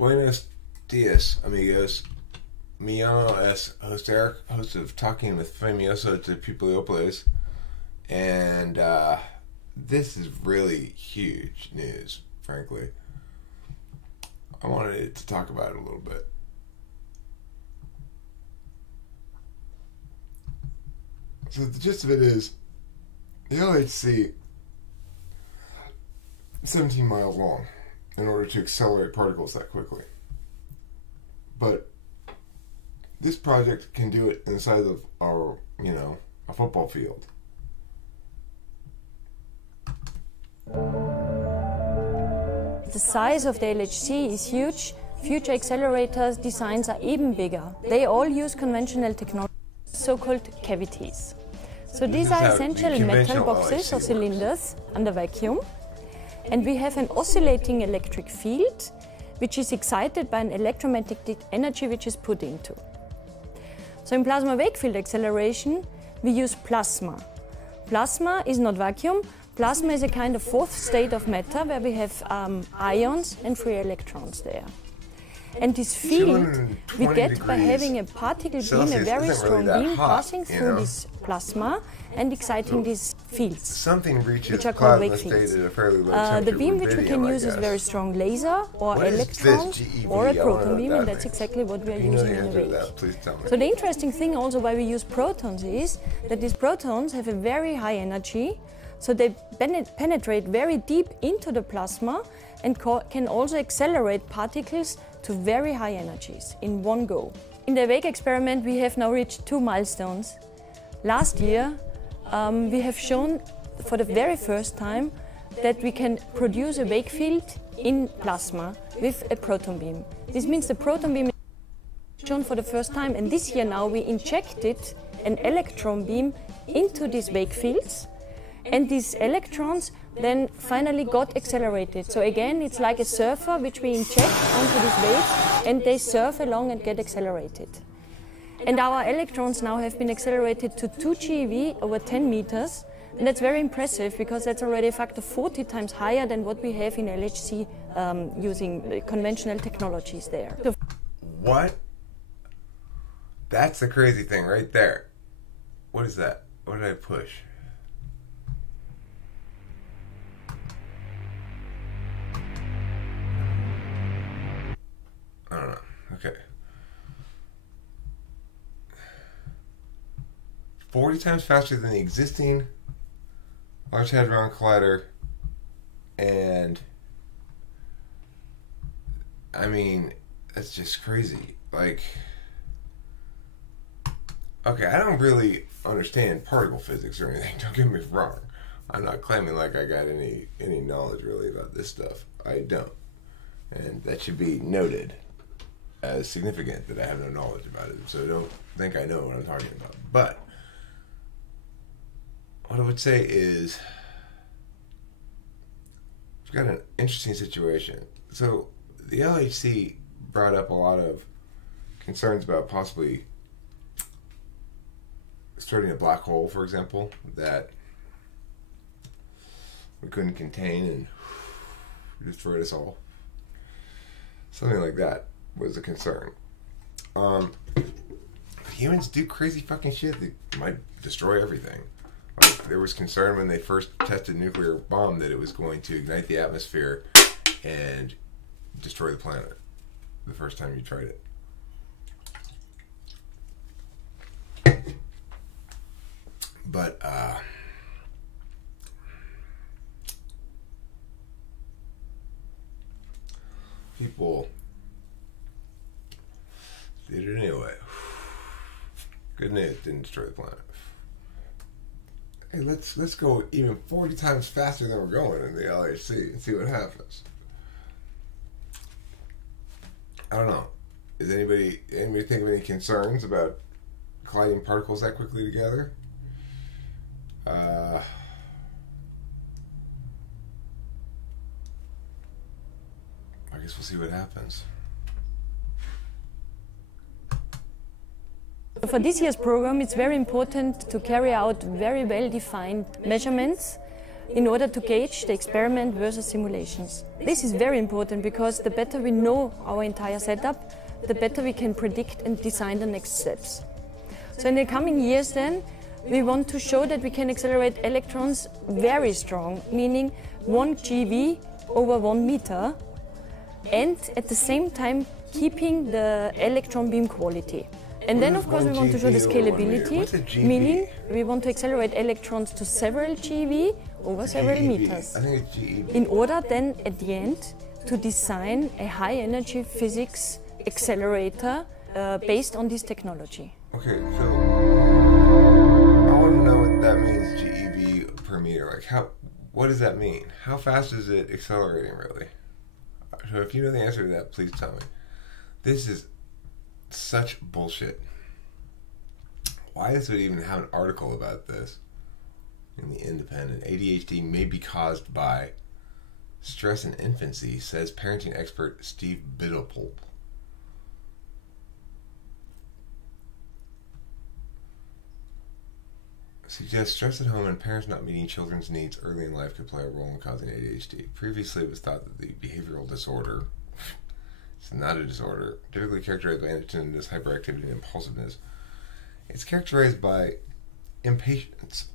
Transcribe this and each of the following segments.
Buenos dias, amigos. Me llamo es host Eric, host of Talking with Famoso to Peopleopoulos, and this is really huge news, frankly. I wanted to talk about it a little bit. So the gist of it is, the LHC 17 miles long in order to accelerate particles that quickly. But this project can do it in the size of our, a football field. The size of the LHC is huge. Future accelerators designs are even bigger. They all use conventional technology, so-called cavities. So these are essential metal boxes or cylinders under vacuum. And we have an oscillating electric field, which is excited by an electromagnetic energy which is put into. So in plasma wake field acceleration, we use plasma. Plasma is not vacuum. Plasma is a kind of fourth state of matter where we have ions and free electrons there. And this field we get by having a particle beam, a very strong beam, passing through this plasma and exciting these fields, Something reaches which are called wake plasma state fields. at a fairly low temperature. The beam which we can use is very strong laser or electrons or a proton beam, and that's exactly what we are using in the wake. So the interesting thing also why we use protons is that these protons have a very high energy, so they penetrate very deep into the plasma and can also accelerate particles to very high energies in one go. In the wake experiment we have now reached 2 milestones. Last year we have shown for the very first time that we can produce a wake field in plasma with a proton beam. This means the proton beam is shown for the first time, and this year now we injected an electron beam into these wake fields, and these electrons then finally got accelerated. So again, it's like a surfer which we inject onto these waves, and they surf along and get accelerated. And our electrons now have been accelerated to 2 GeV over 10 meters, and that's very impressive because that's already a factor 40 times higher than what we have in LHC using conventional technologies there. What? That's the crazy thing right there. What is that? What did I push? I don't know. Okay. 40 times faster than the existing Large Hadron Collider, and I mean, that's just crazy. Like, okay, I don't really understand particle physics or anything, don't get me wrong. I'm not claiming like I got any knowledge really about this stuff. I don't. And that should be noted as significant that I have no knowledge about it. So don't think I know what I'm talking about. But what I would say is we've got an interesting situation. So the LHC brought up a lot of concerns about possibly starting a black hole, for example, that we couldn't contain and destroyed us all. Something like that was a concern. Humans do crazy fucking shit that might destroy everything. Like, there was concern when they first tested a nuclear bomb that it was going to ignite the atmosphere and destroy the planet the first time you tried it. But people did it anyway. Good news, didn't destroy the planet. Hey, let's go even 40 times faster than we're going in the LHC and see what happens. I don't know. Is anybody think of any concerns about colliding particles that quickly together? I guess we'll see what happens. For this year's program, it's very important to carry out very well-defined measurements in order to gauge the experiment versus simulations. This is very important because the better we know our entire setup, the better we can predict and design the next steps. So in the coming years then, we want to show that we can accelerate electrons very strong, meaning 1 GeV over 1 meter, and at the same time keeping the electron beam quality. And then of course we want to show the scalability, meaning we want to accelerate electrons to several GeV over several meters. I think it's GeV. In order then at the end to design a high energy physics accelerator based on this technology. Okay, so I want to know what that means, GeV per meter. Like, what does that mean? How fast is it accelerating, really? So if you know the answer to that, please tell me. This is such bullshit. Why does it even have an article about this in the Independent? ADHD may be caused by stress in infancy, says parenting expert Steve Biddlepole. Suggests stress at home and parents not meeting children's needs early in life could play a role in causing ADHD. Previously, it was thought that the behavioral disorder, it's not a disorder, typically characterized by inattentiveness, hyperactivity, and impulsiveness. It's characterized by impatience.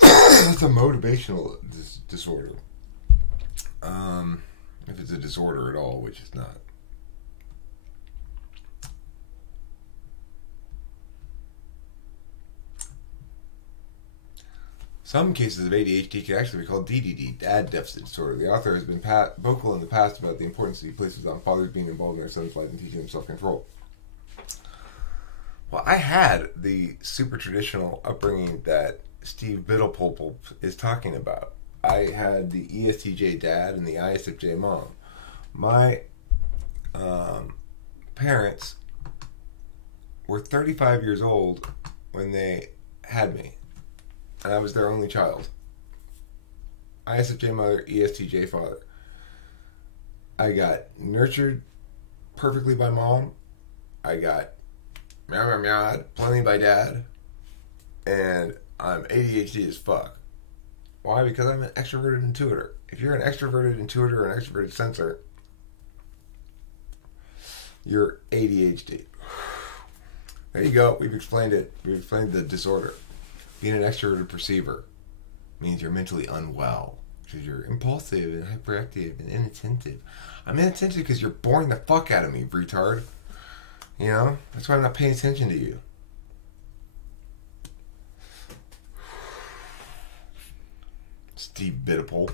It's a motivational disorder. If it's a disorder at all, which it's not. Some cases of ADHD can actually be called DDD, Dad Deficit Disorder. The author has been vocal in the past about the importance he places on fathers being involved in their son's life and teaching them self-control. Well, I had the super traditional upbringing that Steve Biddlepole is talking about. I had the ESTJ dad and the ISFJ mom. My parents were 35 years old when they had me. And I was their only child. ISFJ mother, ESTJ father. I got nurtured perfectly by mom. I got plenty by dad. And I'm ADHD as fuck. Why? Because I'm an extroverted intuitor. If you're an extroverted intuitor or an extroverted sensor, you're ADHD. There you go. We've explained it. We've explained the disorder. Being an extroverted perceiver means you're mentally unwell, because you're impulsive and hyperactive and inattentive. I'm inattentive because you're boring the fuck out of me, retard. You know? That's why I'm not paying attention to you. Steve Biddlepole.